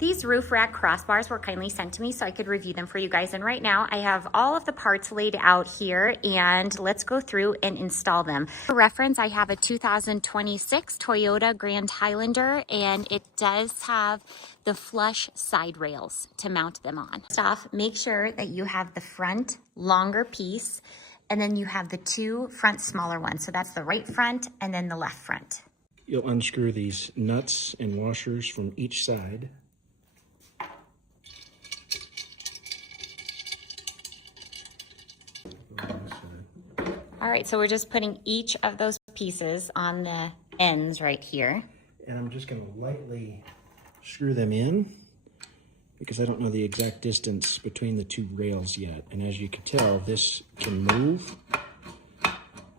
These roof rack crossbars were kindly sent to me so I could review them for you guys. And right now I have all of the parts laid out here, and let's go through and install them. For reference, I have a 2026 Toyota Grand Highlander, and it does have the flush side rails to mount them on. First off, make sure that you have the front longer piece, and then you have the two front smaller ones. So that's the right front and then the left front. You'll unscrew these nuts and washers from each side. All right, so we're just putting each of those pieces on the ends right here. And I'm just going to lightly screw them in because I don't know the exact distance between the two rails yet. And as you can tell, this can move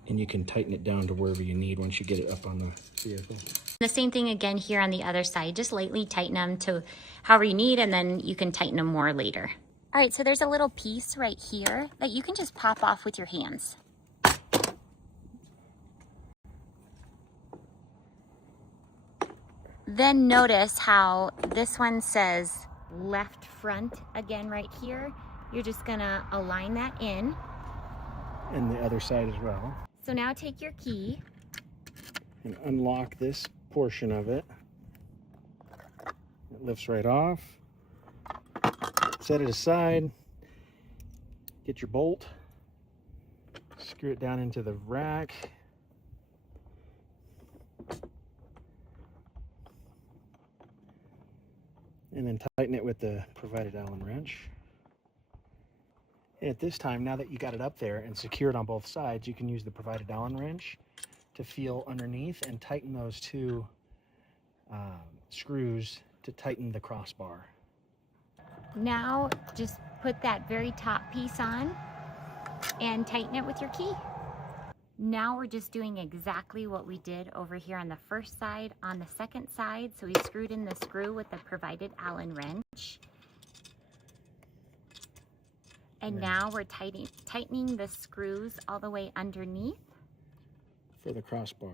and you can tighten it down to wherever you need once you get it up on the vehicle. The same thing again here on the other side. Just lightly tighten them to however you need, and then you can tighten them more later. All right, so there's a little piece right here that you can just pop off with your hands. Then notice how this one says left front again right here. You're just gonna align that in. And the other side as well. So now take your key. And unlock this portion of it. It lifts right off. Set it aside. Get your bolt. Screw it down into the rack. And then tighten it with the provided Allen wrench. And at this time, now that you got it up there and secured on both sides, you can use the provided Allen wrench to feel underneath and tighten those two screws to tighten the crossbar. Now just put that very top piece on and tighten it with your key. Now we're just doing exactly what we did over here on the first side on the second side. So we screwed in the screw with the provided Allen wrench. And now we're tightening the screws all the way underneath. For the crossbar.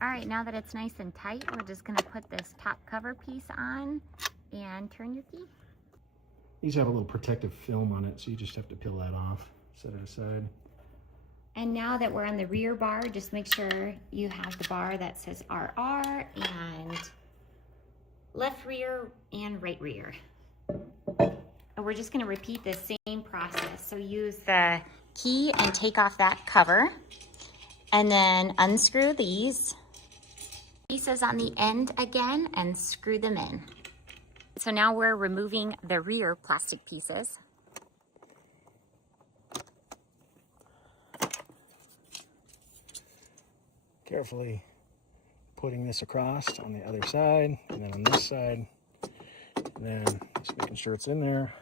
All right, now that it's nice and tight, we're just gonna put this top cover piece on and turn your key. These have a little protective film on it, so you just have to peel that off, set it aside. And now that we're on the rear bar, just make sure you have the bar that says RR and left rear and right rear. And we're just gonna repeat the same process. So use the key and take off that cover, and then unscrew these pieces on the end again and screw them in. So now we're removing the rear plastic pieces. Carefully putting this across on the other side, and then on this side, and then just making sure it's in there.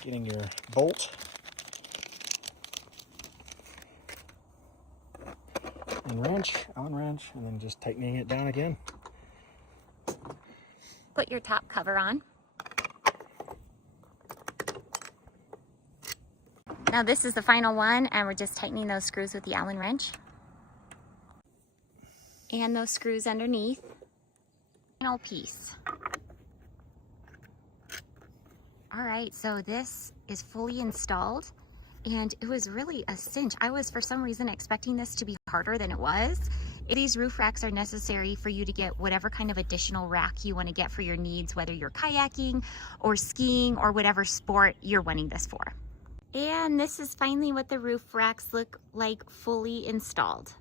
Getting your bolt and wrench, Allen wrench, and then just tightening it down again. Put your top cover on. Now this is the final one, and we're just tightening those screws with the Allen wrench. And those screws underneath. Final piece. All right, so this is fully installed, and it was really a cinch. I was, for some reason, expecting this to be harder than it was. These roof racks are necessary for you to get whatever kind of additional rack you want to get for your needs, whether you're kayaking or skiing or whatever sport you're wanting this for. And this is finally what the roof racks look like fully installed.